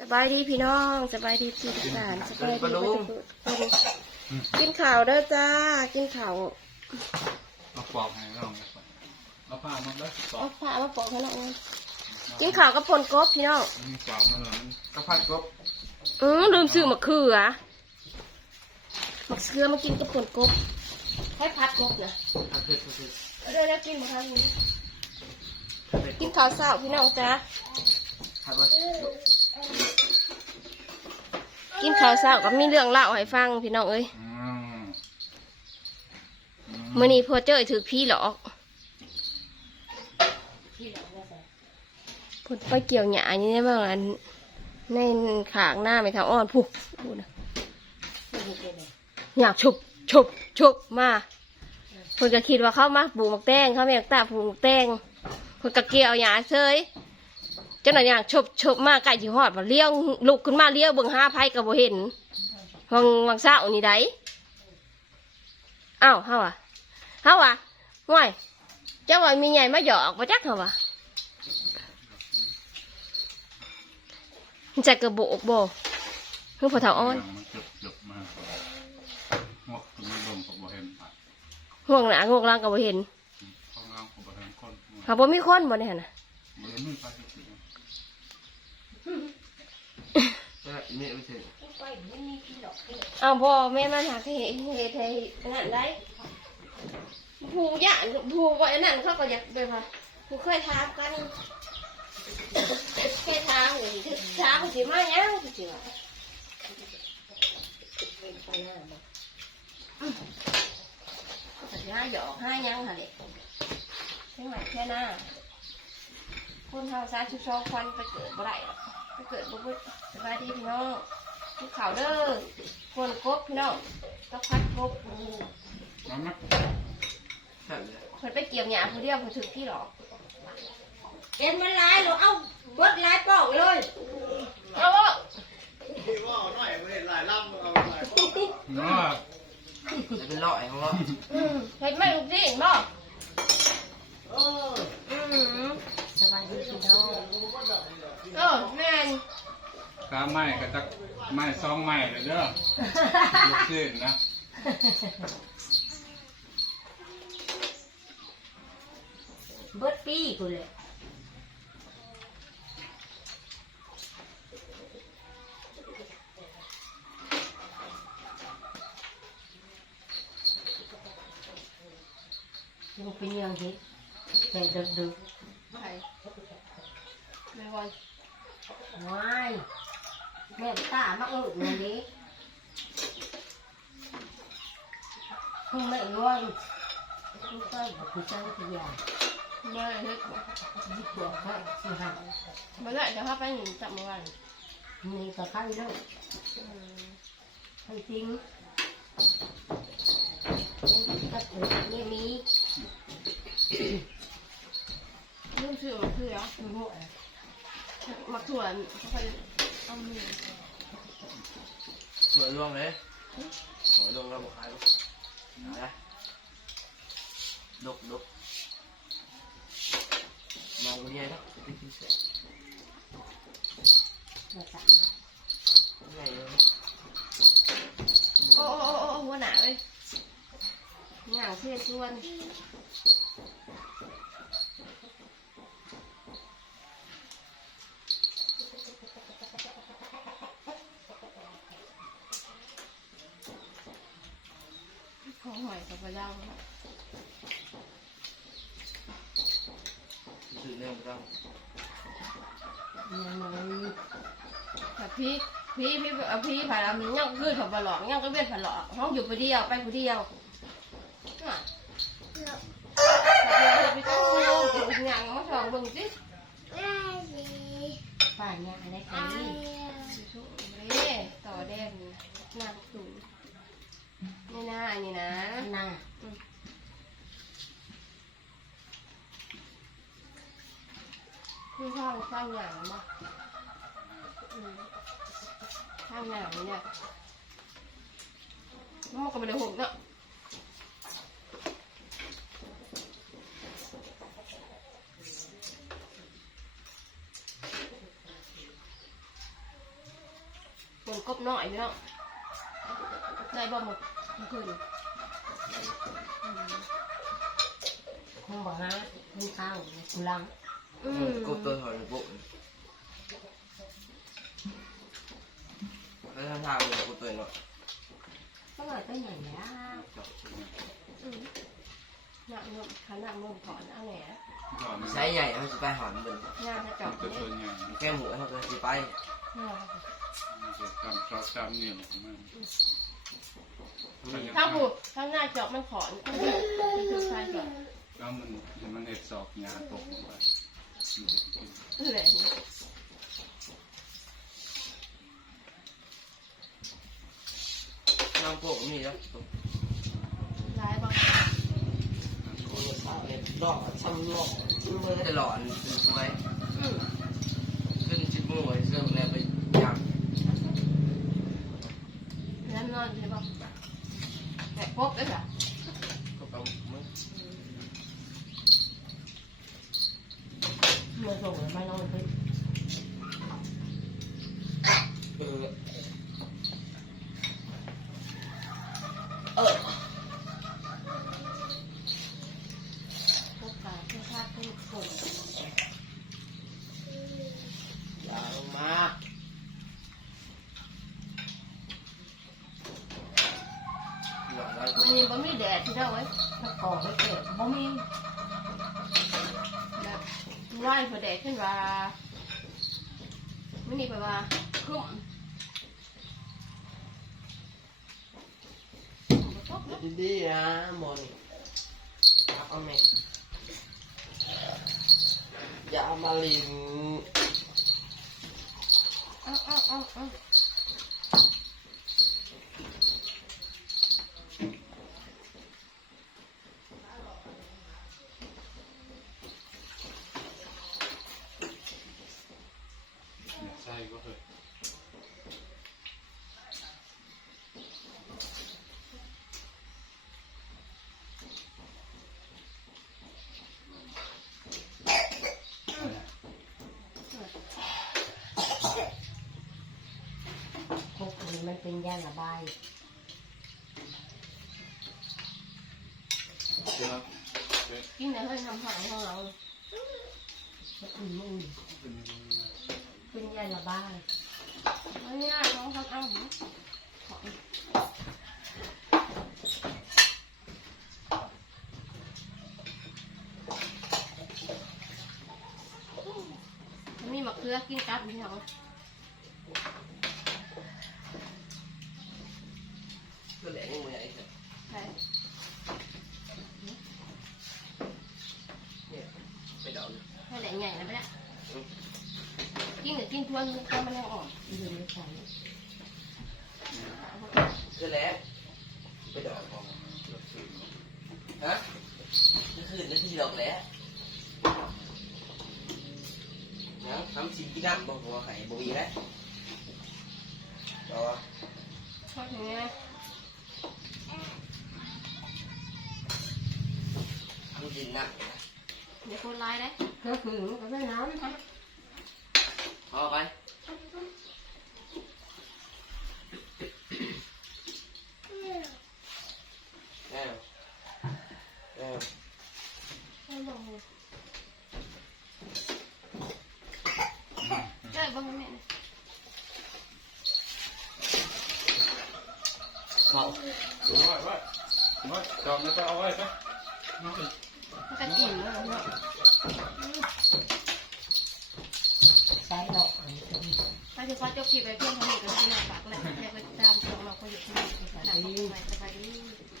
สบายดีพี่น้องสบายดีพี่ทุกท่านสบายดีทุกคนกินข่าวเด้อจ้า กินข่าวมาปอกให้น้องเอาผ้ามาแล้วปอเอากผ้ามาปอกให้น้องนะกินข่าวกับพลกบพี่น้องมีปอกมาแล้วมันก็พัดกบอือลืมซื้อมะเขือมะเขือมากินกับพลกบให้พัดกบนะพัดเผ็ดพัดเผ็ดเอาเดี๋ยวแล้วกินมาทางนี้กินข้าวเช้าพี่น้องจ้าพัดไว้ กินข้าวเช้าก็มีเรื่องเล่าให้ฟังพี่น้องเอ้ยอืมมื่อนี้พอเจอถือพี่หลอกพูดไปเกี่ยวหยาอย่างนี้บ้างอันในขางหน้าไม่เท่าอ่อนผู้พูดนะอยากฉุบฉุบฉุบมาเพิ่นก็คิดว่าเข้ามาปลูกหมักแตงเขาไม่อยากตาปลูกหมักแตงเพิ่นก็เกี่ยวหยาเฉยเจ้าหน่อยอยากฉุบฉุบมาไก่ที่หอดมาเลี้ยวลุกขึ้นมาเลี้ยวเบิ่งห้าไพ่ก็บ่เห็นวังวังเศร้านี่ได้อ้าวเฮาอะเฮาอะห่วยเจ้าว่ามีใหญ่มาหยอกมาจักเฮาอะมันจะกระโบกบ่เพิ่งพอเท่าอ้อนมันเจ็บเจ็บมากงอกคุณไม่ดมกับบ่เห็นผัดห่วงหนาห่วงหล่างก็บ่เห็นข้างล่างกับบ่เห็นคนหาบ่มีคนบ่ได้หั่นน่ะ บ่เห็นมือไปเฉยนี่ไม่ใช่อ้าพ่อแม่มันหาเฮ็ดเฮ็ดให้นั่นได้ผู้ย่านผู้ว่าอันนั่นเขาก็อยากไปว่าผู้เคยถากันเคยถามนี่ถามสิมาหยังสิว่าไปหน้าบ่อืมก็สิหาหยอกหายังหั่นแหละถึงไหนแค่หน้า คนเฮาซาชุบชองควันไปเกิดบ่ได้หรอกไปเกิดบ่เบิดสบายดีพี่น้องทุกข่าวเด้อคนกบพี่น้องต้องพัดกบๆมันนะใช่เลยเพิ่นไปเกี่ยวหญ้าผู้เดียวเพิ่นถึกพี่หรอกเอ็นมันร้ายเหรอเอ้าเบิดร้ายป้องเลยเอาบ่เนาะจะเป็นร้อยเพราะว่าอืมเฮ็ดไม่ลูกสิเห็นบ่เอออืม สบายดีพี่น้องเออแม่นกาไม้ก็จะไม้ซองไม้เลยเด้อลูกชิ้นนะเบิดปีกูเลยยังเป็นยังเฮ็ดแต่ดึกดึ กไปแม่ก่อนๆว้ายแม่ตามาเอิดเลยดิคุณไม่รวยคุณก็บอกคุณเจ้าที่ยาบ่ได้เฮ็ดบ่ดีกว่าให้สิหาบ่ได้จะพาไปหนีจับเมื่อวานมีก็ใครเลิกอืมให้จริงก็ถึงนี่มีลืมชื่อมันคือเหรอหัวมักถั่วเขาไปเอามือสวยร่วงเลยสวยร่วงเราบอกใครบอกนะดกดกม องเนี่ยนะไปกินเสร็จมาสั่งไงเลยโอ้โอ้โอ้โอ้หัวหนาเลยหยังเสียชว ของหอยกับปลาย่างครับสื่อเนี่ยมันต้องยังน้อยแต่พี่พี่พี่เอาพี่ผ่านแล้วมันยังคือถับปลาหลอกยังก็เวียนปลาหลอกห้องอยู่คนเดียวไปคนเดียวน่ะไปต้องดูหยังมาสองเบิ่งสิป้าเนี่ยอะไรกันนี่ เล่ต่อแดงหนักสูงนี่นะอันนี้นะ น่า คือข้างข้างหนังมาข้างหนังเนี่ยมันก็ไม่ได้หุบเนาะฝนกบหน่อยพี่น้องได้บ่หมดมื่อคืนมคงบอกฮะมึงข้าวกูลังอืมกบตัวถอยปุ๊บแล้วทาง ทางเลยกบตัวเนาะก็เลยไปไหนนะอืมหนักนมขาหนักนมถอนเอาแหน่ก่อนใช้ใหญ่เขาจะไปหอนเบิ่งงานจะจจัอบบตัวเนี่ยใหญ่แก้หมูเขาก็จะไปอ่าเก็บกำชอบจำเนี่ยหรอกมันถ้าผูกถ้าหน้าจอบมันถอนก็คือคือใช่ก่อนแล้วมันมันเห็ดสอกยาตกลงไปมันจะกินนั่น แหละน้ำโป่งมีแล้วร้ายบ้างหล่อซ้ำหล่อมือแต่หล่อนคือสวยอืมขึ้นชิดมือไว้เสื้อแล้วไปย่างแล้วนอนใช่ป่ะแต่พบเลยค่ะ ก็ไปมือ เมื่อส่งมาลองไป เออเออ พบกันที่ชาติที่ฝน อย่าลงมาหล่อได้ มันยังบ่มีแดดที่เท่าไว้ ถ้าก่อไม่เกิดบ่มี แบบว่ายพอแดดขึ้นว่าไม่นี่ไปว่าคลุ้มดีๆนะมอนเอาไหมอย่ามาลินเอาเอาเอาเอา ใช่ก็เคย พวกนี้ มันเป็นยาระบายเดี๋ยวกินแต่เฮ้ยทำหางของเรามันอื่นมึงเป็นยังไงเป็นยาระบายไม่ง่ายน้องทำเอาหนูขอมีมะเขือกินกับนี่เหรอ ก็แหลงมือใหญ่เถอะใช่เนี่ยไปเดาเลยให้แหล่งใหญ่นะไม่ได้กินหรือกินทวนมันก็มันยังอ่อนอยู่ในใจก็แหลงไปเดาของฮะนี่คือนี่คือดอกแหล้วนะทำสีกินน้ำบอ กว่าไข่บุยแล้วรอชอบอย่างเงี้ยทำกินนะเดี๋ยวคนร้ายได้ก็คือก็ไม่น้ำนะพอไปแน่แน่ไม่บอกเลยใช่บ้างไหมเนี่ยเขาไว้ไว้ไว้จอมแล้วไปเอาไว้ไป มันก็อิ่มแล้วเนาะใช้ดอกอันนี้ถ้าจะฟ้าเจ้าขีไปเพื่อนเขาหนีกันที่หน้าปากแหละแต่ไปตามตัวเราก็อยู่ที่นี่สบายดีสบายดี